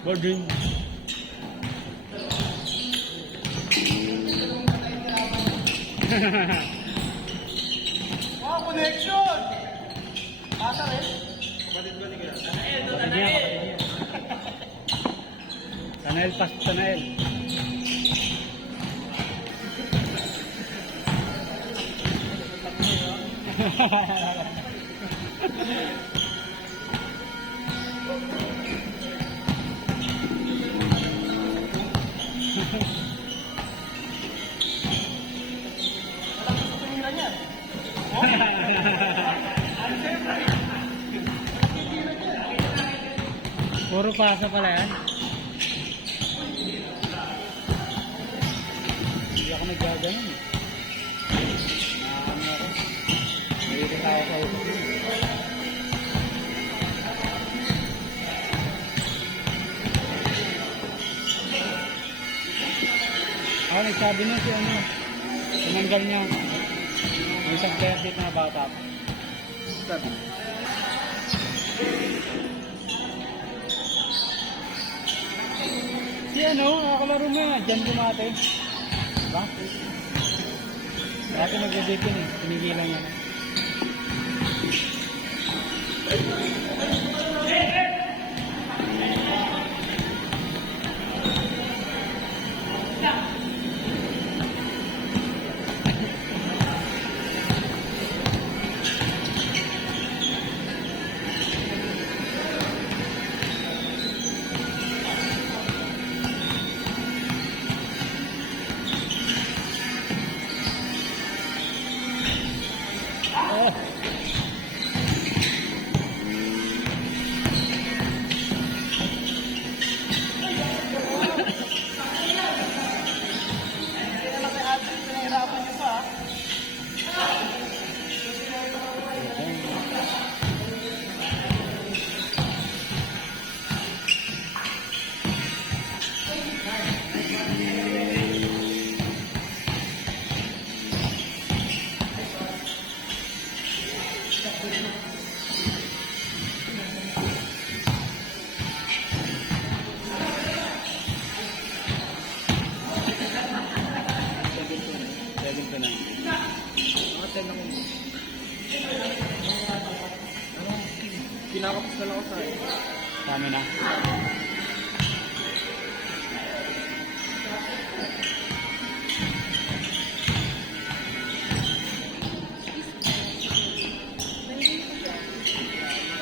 Boarding. Wow, connection! Pasa rin? Kapatid niya. Tanael, pas Tanael. Puro pasa pala yan. Hindi ako nagaganon eh. Ano ako? Mahirit ako sa utak yun. Ako nagsabi niya si ano, tinanggal niya yung isang player dito na bata. Sabi. Si ano, kakalaro mo nga, dyan dumate. Diba? Dati nag-debate yun eh, pinigilan niya na. Kinakapos na lang ako sa'yo. Kami na.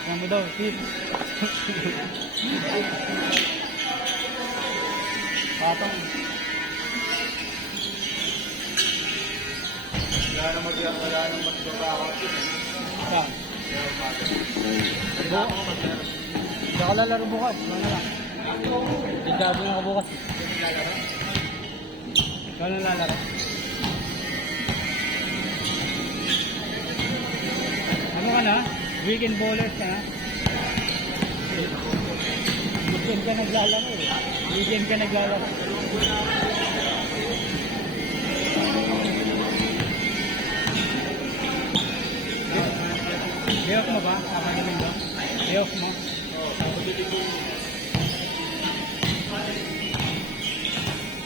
Ano mo daw, Steve? Patong. Wala na magbabawat yun eh. Saan? Hindi ako lalaro bukas. Ano lang? Tigabo na ako bukas. Ikaw na lalaro. Ano ka na? Weekend bowlers ka na? Weekend ka naglalaro eh. Weekend ka naglalaro. Day-off mo ba? Tama naman ba? Day-off mo?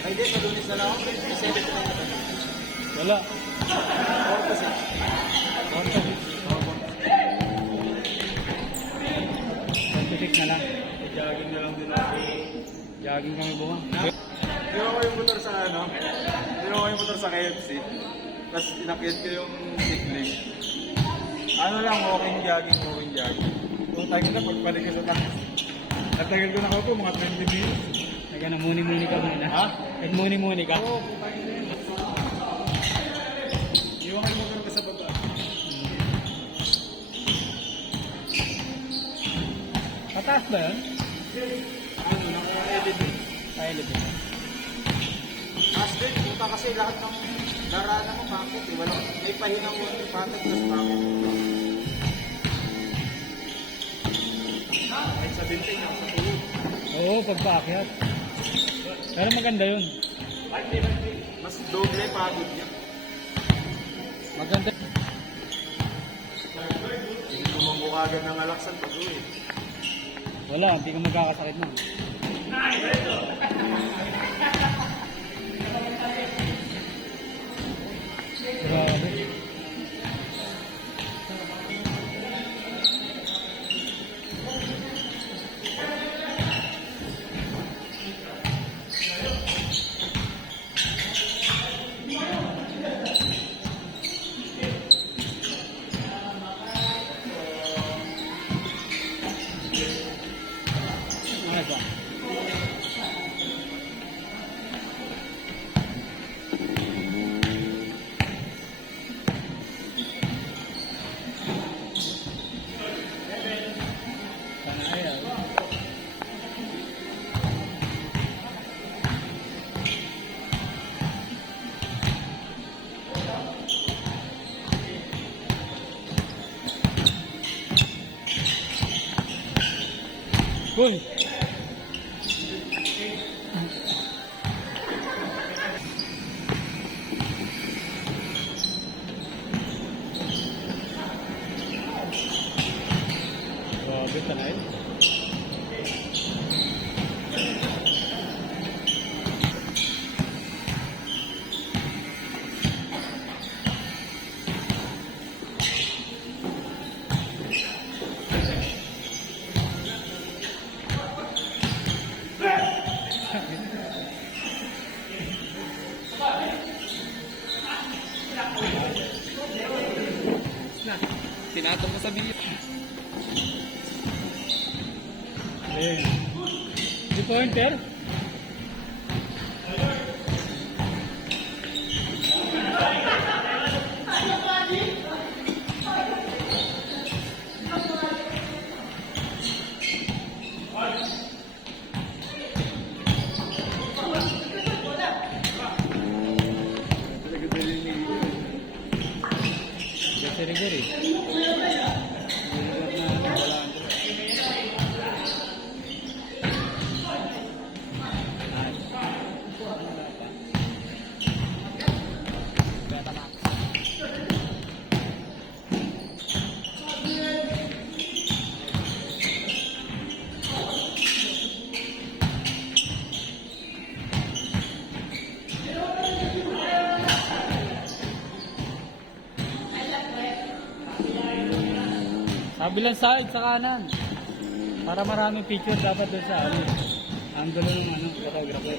Ay, hindi. Malunis na lang ako. Isipit na lang. Wala. Or kasi. Scientific na lang. Jogging na lang din ako. Jogging kami buka. Hindi ko yung motor sa ano. Hindi ko yung motor sa KFC. Tapos inakyat ko yung sickling. Ano lang, walking jogging. Kung tayo na, pagpalig ka sa takas. Natagal ko na ako po, mga 20 minutes. Teka na, muni-muni ka muna. Ha? Nag-muni-muni ka? Oo, iwan kayo motor ka sa baba. Pataas ba yun? Ano, naka-elevate. Pa-elevate. Asbel, punta kasi lahat ng daraanan mo, pakot. May pahinang mo yung patag, tapos pakot. Ay, sa binting ako sa tulog. Oo, pagpaakyat. Pero maganda yun. Mas doble pagod niya. Maganda. Hindi mo mamukhagan ng alaksan pag uwi. Wala, hindi ka magkakasakit nun. Grabe. Ano ba? Sana ayaw. Uy! Grabe ka na yun. Tinatong mo sa video. Ayun. Di pointer? Gari-gari. Kabilang side sa kanan. Para maraming picture dapat doon sa ano. Ang gulo ng ano, photographer.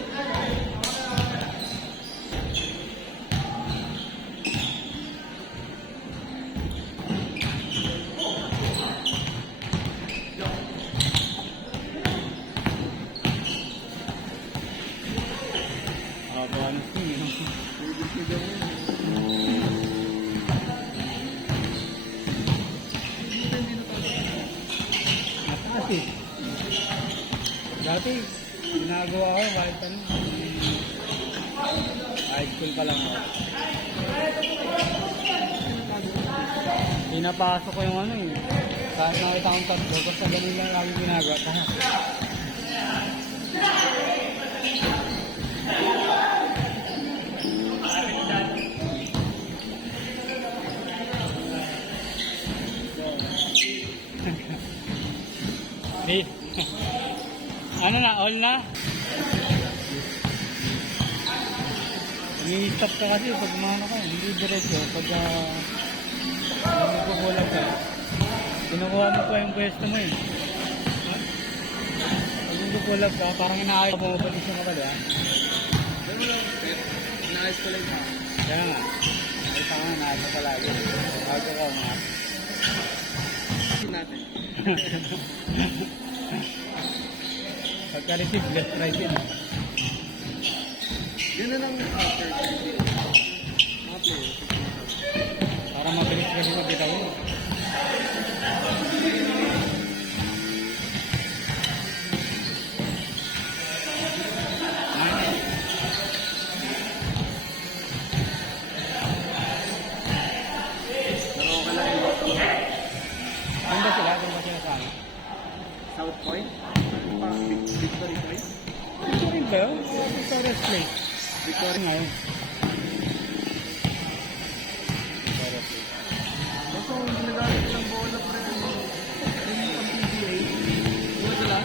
Dati, ginagawa ko kahit ano. High school pa lang ako. Pinapasok ko yung ano eh. Kahit nakita akong tatlo, basta ganun lang lagi ginagawa. Hey. Ano na, all na? I-stop ka kasi pag ano ka, hindi diretso. Pag nagkukulang ka, kinukuha mo pa yung pwesto mo eh. Pag nagkukulang ka, parang inaayos mo pabalik ka pala. Ano mo lang, inaayos ko lang. Kaya nga, ay tanga, naayos ka palagi. Bago ka mga. Natin. Pagka-receive, left right yun. Yun na lang after. Para mabilis kasi magbitaw yun. Doon ba sila? Doon ba sila sa ano? South Point? Parang Victory Place? Victory ba yun? Victoria's Place. Victory Ngayon. Basta kung ginagamit ng bola pa rin yung pang PGA, diba sila?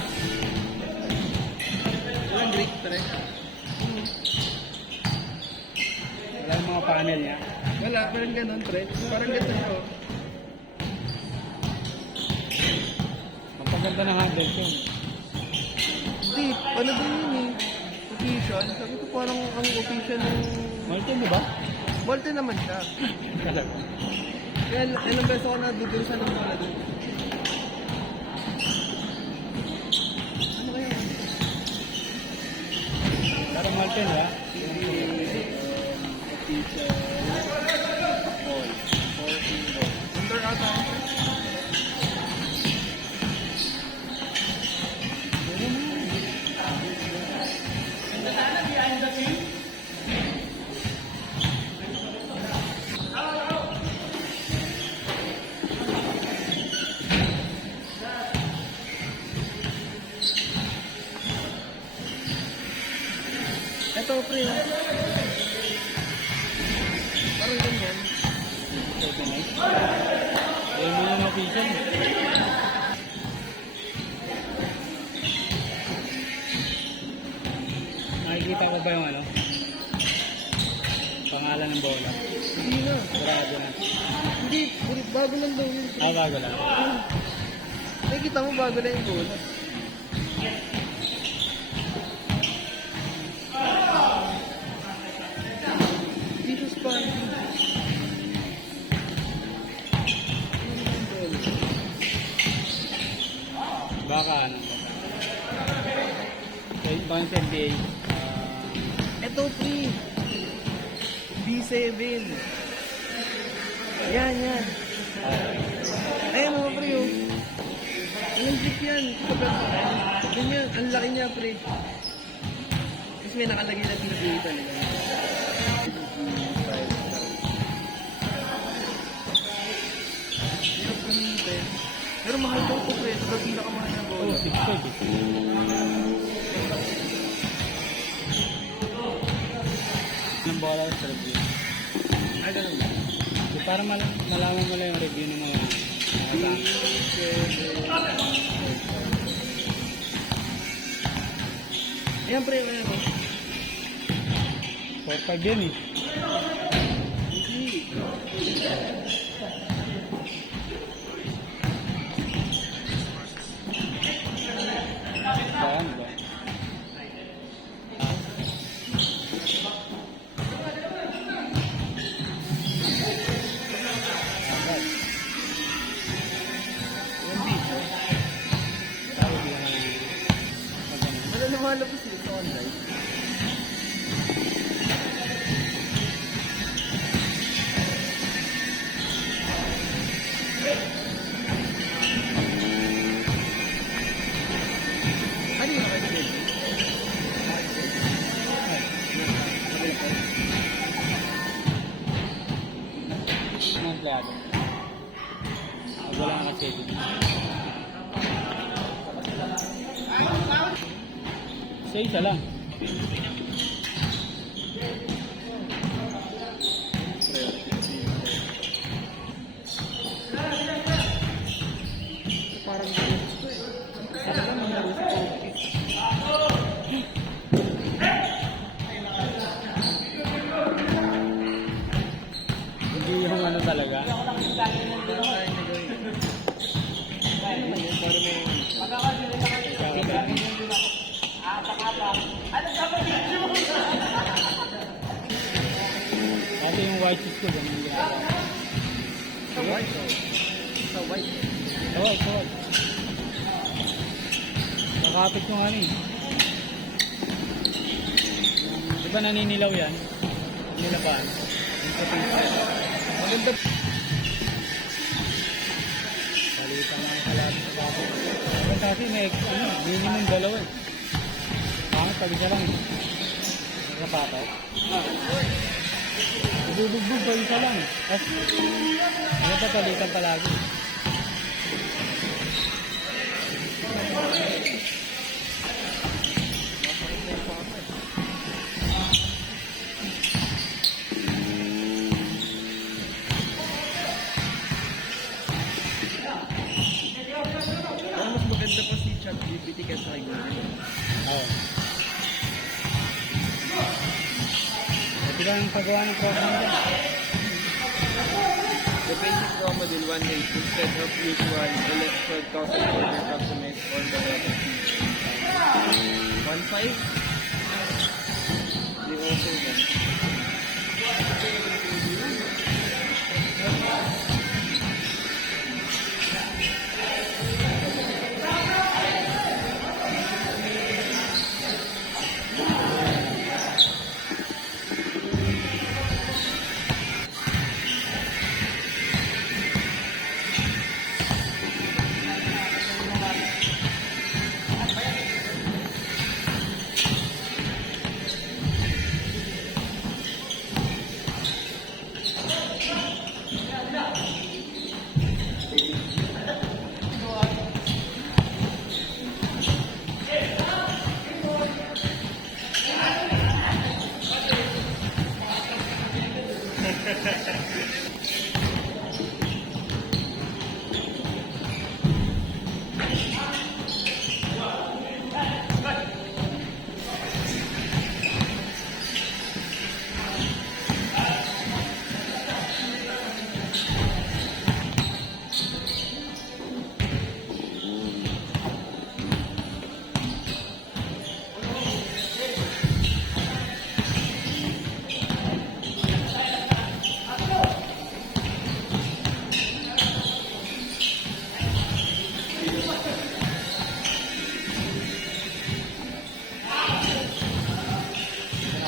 channel niya. Wala, parang ganun, pre. Parang ganun siya. Oh. Magpaganda ng handle yun. Hindi, ano ba yun eh? Official. Sabi ko parang ang official ng... Multi ba? Volte naman siya. Talaga. Kaya ilang beses ako nadudurusan ng bola doon. Ano kaya? Parang multi ba? Official. Ball. 14 ball. Under ata. Ito, pre. Parang ganyan. Ayun mo yung official. Nakikita ko ba yung ano? Pangalan ng bola. Hindi na. Sigurado na. Hindi, bago lang daw yun. Ah, bago lang. Nakikita mo bago na yung bola. Jesus Panty. Baka ano. Baka sa NBA. Ito, pre. B7. Yan, yan. Ayan mga pre, oh. Anong jeep yan? Ganyan, ang laki niya, pre. Tapos may nakalagay na PGA talaga. Hirap gamitin. Pero mahal daw ito, pre. Pero pinakamahal na bola. Oh, 6.5. Ng bola sa review. Ah, ganun ba? So, para malaman mo lang yung review ng mga Ayan, pre. Ayan, pre. 4.5 yun eh. Hindi. Baka ano ba? Ano naman na po sila sa online? Ano yung nakakita? Mga empleyado. Pag wala nga kasi. Isa lang. Parang gusto eh. Sarap lang ang laro sa Pokey. Hindi yung ano talaga. Parang tayo na gawin. Para Kasi yung white cheese ko, ganun yung ginagawa. Sa white, oh. Sa white. Sa white. Nakapit yung ano eh. Di ba naninilaw yan? Nilapaan. Yung puting. Maganda. Palitan lang sa lahat sa bago. Kasi may minimum dalawa eh. Pangit pag isa lang eh. Nakapataw. Bubugbog pa isa lang. Tapos, ano pa palitan palagi. Mas maganda pa si ChatGPT kaysa kay Google. Oo. Hanggang pagawa ng program dyan. The basic raw model 1.8 instead of usual electrode 1000 volt approximate or the level 1.5? Di okay lang.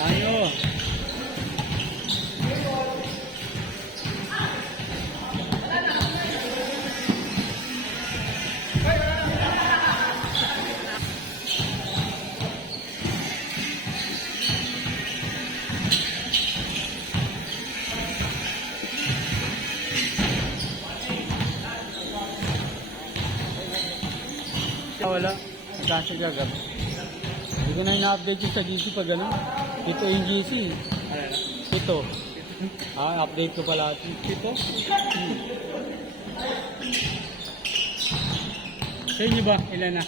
Ayo. Wala. Kasi gagab. Hindi ko na ina-update yung sa GC pag gano'n. Ito yung GC. Ito. Update ko pala. Ito? Sa inyo ba? Ilan na?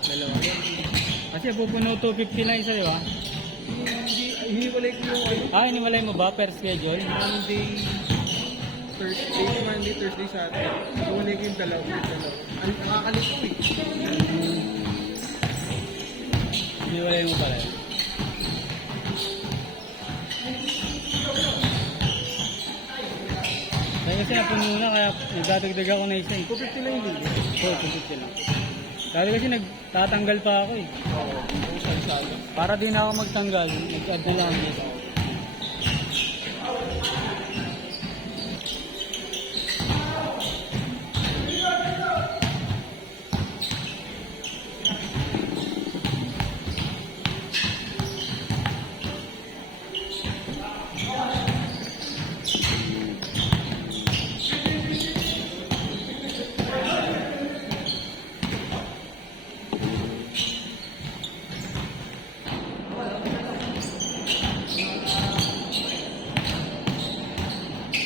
Dalawa. Kasi pupuno 250 na isa, di ba? Hiniwalay ko yung ano, Hiniwalay mo ba per schedule? Monday, Thursday, Saturday. Hiniwalay ko yung dalawa. Ano, makakalito eh. Hiniwalay mo pala. Kaya kasi napuno na, kaya nagdadagdag ako na isa eh. 250 lang yung libre. Oo, 250 lang. Dati kasi nagtatanggal pa ako eh. Oo, sali-sali. Para din ako magtanggal, nag-add na lang dito.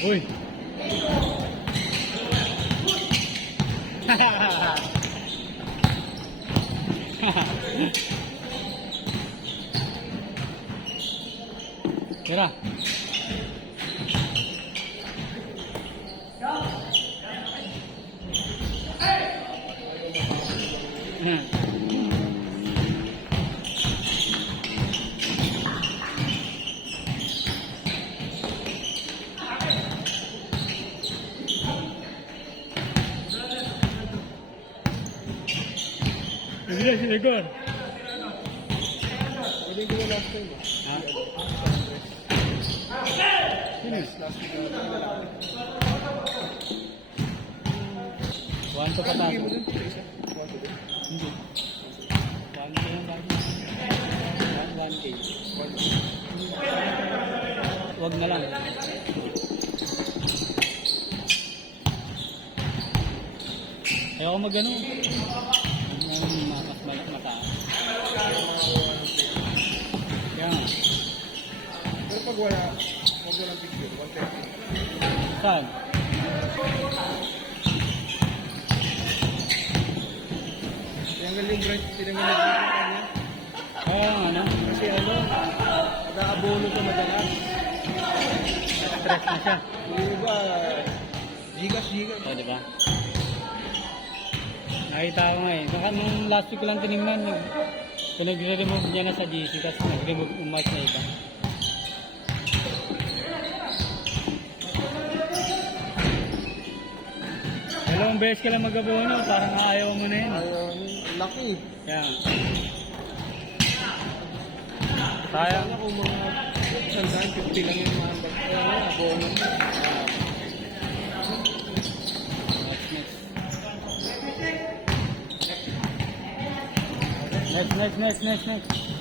Uy! Tira. Bilis, Igor. Pwede ko na last time. Ha? Sino? Last week. One to patato. Game mo dun, isa. Hindi. 1K lang lagi. 1K. Wag na lang. Ayaw ko mag-ano. Mas mataas. Kaya nga. Pero pag walang picture, 130. Saan? Tinanggal yung branch, tinanggal yung branch niya. Kaya nga, ano? Kasi ano, nag-aabono ka madalas. Stress na siya. Yung iba, gigas. O, di ba? Nakita ko nga eh. Baka nung last week ko lang tinignan, pinag-remove niya na sa GC, tapos nag-remove umark na iba. Dalawang beses ka lang mag-abono, parang ayaw mo na yun. Ayaw, laki. Kaya nga. Sayang. Kaya kung mga 150 lang yung mga bag. Kaya nga, abono. Next. Next.